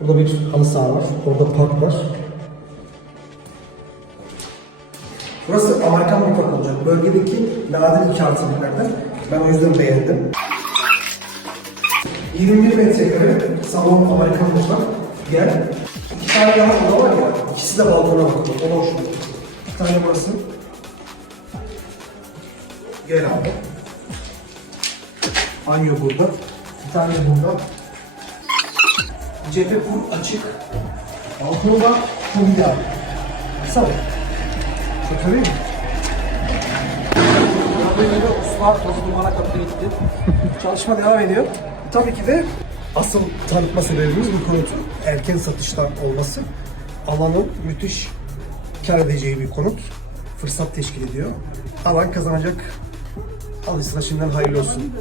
Burada bir halı saha var. Orada park var. Burası Amerikan mutfak olacak. Bölgedeki nadir 2 artılardan. Ben o yüzden beğendim. 21 metrekare salon Amerikan mutfak. Gel. 2 tane daha oda var ya. İkisi de balkona bakıyor. Ona hoşuma gitti. 2 tane burası. Gel abi. Banyo burada. 2 tane burada. Cephe full açık. Balkonu da çok ideal. Baksana. Şöyle mi? Böyle Osman toz dumana kapıya gitti. Çalışma devam ediyor. Tabii ki de asıl tanıtma sebebimiz bu konutu. Erken satışlar olması. Alanın müthiş kar edeceği bir konut. Fırsat teşkil ediyor. Alan kazanacak. Alışsına şimdiden hayırlı olsun.